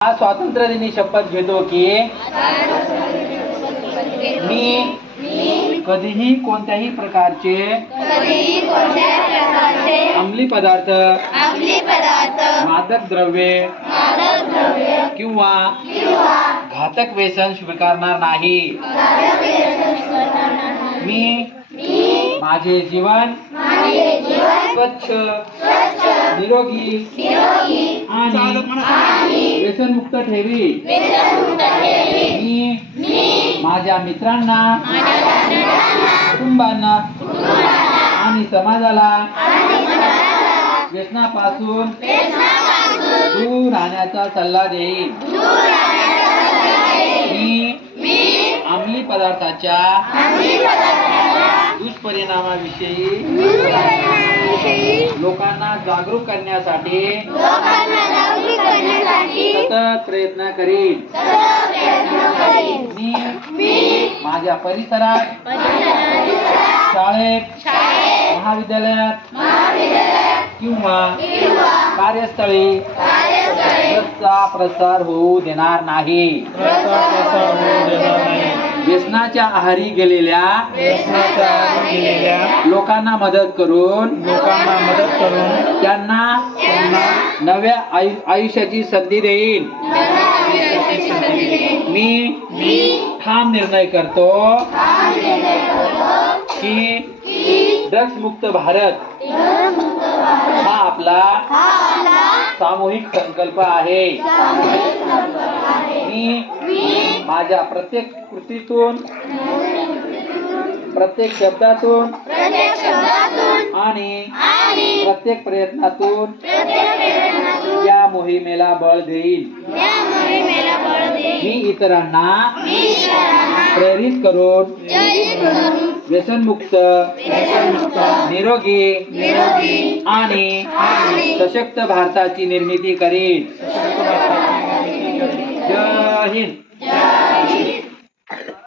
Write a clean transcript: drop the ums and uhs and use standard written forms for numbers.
आज स्वातंत्र्य दिनी शपथ घेतो की मी कधीही कोणत्याही प्रकारचे अंमली पदार्थ मादक द्रव्ये किंवा घातक व्यसन स्वीकारणार नाही। मी माझे जीवन स्वच्छ निरोगी आणि व्यसनमुक्त ठेवी। मी माझ्या मित्रांना कुटुंबांना आणि समाजाला व्यसनापासून दूर राहण्याचा सल्ला देईन। मी अंमली पदार्थाच्या दुष्परिणामाविषयी लोकांना जागरूक करण्यासाठी सतत प्रयत्न करीन। मी माझ्या परिसरात शाळेत महाविद्यालयात किंवा कार्यस्थळी ड्रग्सचा प्रसार होऊ देणार नाही। व्यसनाच्या आहारी गेलेल्या लोकांना मदत करून त्यांना नव्या आयुष्याची संधी देईन। मी ठाम निर्णय करतो की ड्रग्स मुक्त भारत हा आपला सामूहिक संकल्प आहे। मी माझ्या प्रत्येक कृतीतून प्रत्येक शब्दातून आणि प्रत्येक प्रयत्नातून या मोहिमेला बळ देईन। मी इतरांना प्रेरित करून व्यसनमुक्त निरोगी आणि सशक्त भारताची निर्मिती करीन। जय हिंद।